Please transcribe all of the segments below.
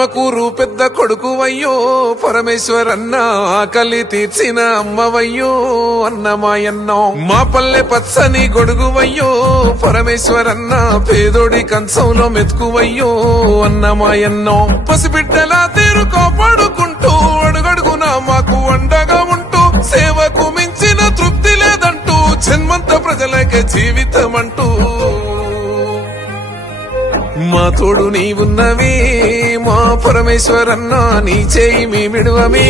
ఆత్మకూరు పెద్ద కొడుకువయ్యో పరమేశ్వరన్న ఆకలి తీర్చిన అమ్మవయ్యో అన్నమాయన్నో మా పల్లె పచ్చని గొడుగువయ్యో పరమేశ్వరన్న పేదోడి కంచంలో మెతుకువయ్యో అన్నమాయన్నో పసిబిడ్డల తీరు కాపాడుకుంటూ అడుగడుగున మాకు అండగా ఉంటూ సేవకు మించిన తృప్తి లేదంటూ జన్మంత ప్రజలకే జీవితం అంటూ మా తోడు నీవున్నవే మా పరమేశ్వరన్న నీ చేయి మీ విడువమే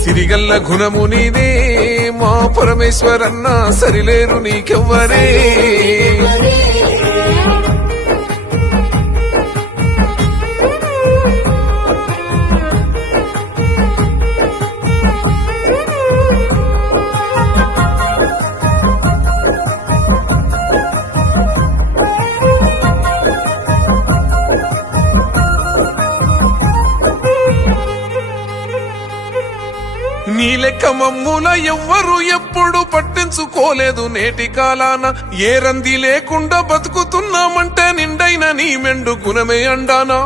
సిరిగల్ల గుణము నీదే మా పరమేశ్వరన్న సరిలేరు నీకెవ్వరే నీ లెక్క మమ్ముల ఎవ్వరు ఎప్పుడు పట్టించుకోలేదు నేటి కాలాన ఏ రంది లేకుండా బతుకుతున్నామంటే నిండైన నీ మెండు గుణమే అండానా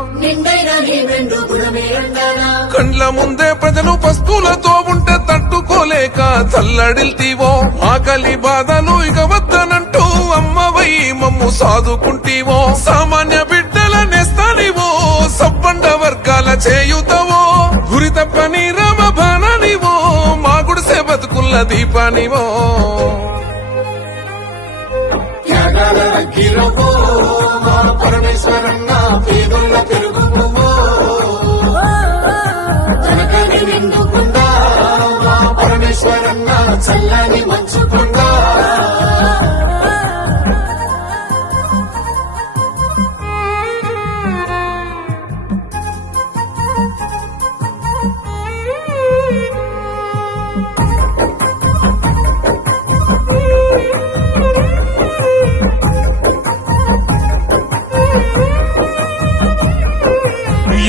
కండ్ల ముందే ప్రజలు పస్తులతో ఉంటే తట్టుకోలేక తల్లడిల్తీవో ఆకలి బాధలు ఇక వద్దనంటూ అమ్మవై మమ్ము సాదుకుంటీవో సామాన్య బిడ్డల నేస్తానివో సబ్బండ వర్గాల చేయుతవో గురి తప్పని రామబాణనివో మా గుడిసే బతుకుల్ల దీపానివో పరమేశ్వరన్న పేదొల్ల పెరుగువో కనకని నిండుకుండా మా పరమేశ్వరన్న చల్లని మంచుకుండా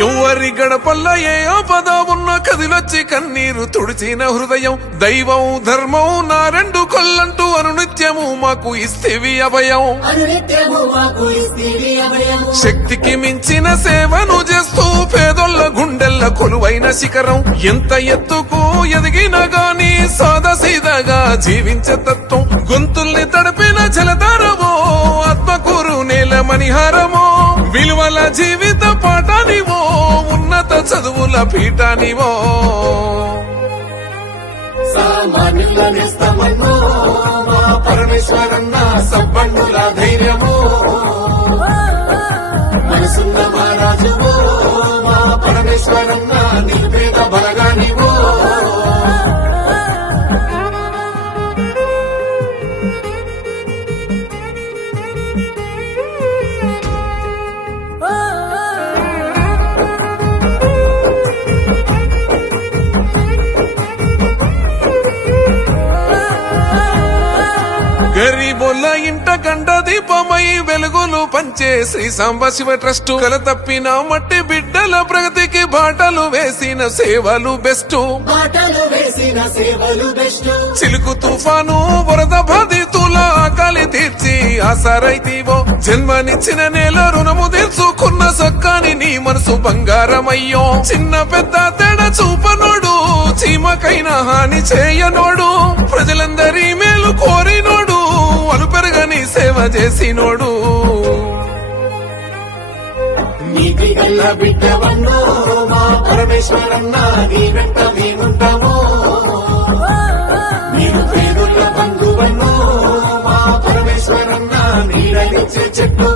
ఎవరి గడపల్ల ఏ ఆపద ఉన్న కదిలొచ్చి కన్నీరు తుడిచిన హృదయం దైవం ధర్మం నా రెండు కొల్లంటూ అనునిత్యము మాకు ఇస్తేవి అభయం శక్తికి మించిన సేవను చేస్తూ పేదొల్ల గుండెల్ల కొలువైన శిఖరం ఎంత ఎత్తుకు ఎదిగినా గాని సాదాసీదాగా జీవించే తత్వం గొంతుల్ని తడిపిన జలధారమో ఆత్మకూరు నేల మణిహారమో విలువల జీవిత పాఠానివో ఉన్నత చదువుల పీఠానివో సామాన్యుల నిస్తమన్నో మా పరమేశ్వరన్న సబ్బండుల ధైర్యమో మనసున్న మహారాజువో మా పరమేశ్వరన్న నిర్వేద బలగానివో గరీబుల ఇంట గండ దీపమై వెలుగులు పంచే శ్రీ సాంబ శివ ట్రస్ట్ కల తప్పిన మట్టి బిడ్డల ప్రగతికి బాటలు వేసిన సేవలు బెస్ట్ చిలుకు తుఫాను వరద బాధితుల ఆకలి తీర్చి ఆసారైతీవో జన్మనిచ్చిన నేల రుణము తీర్చుకున్న సక్కాని నీ మనసు బంగారమయ్యో చిన్న పెద్ద తేడా చూపనోడు చీమకైనా హాని చేయనోడు ప్రజలందరి మేలు కోరినోడు అలు పెరగని సేవ చేసినోడు నీతి గల్ల బిడ్డవన్నో మా పరమేశ్వరన్న నీ వెంట మేముంటామో మీరు పేరుల బంధువన్నో మా పరమేశ్వరన్న నీడనిచ్చే చెట్టు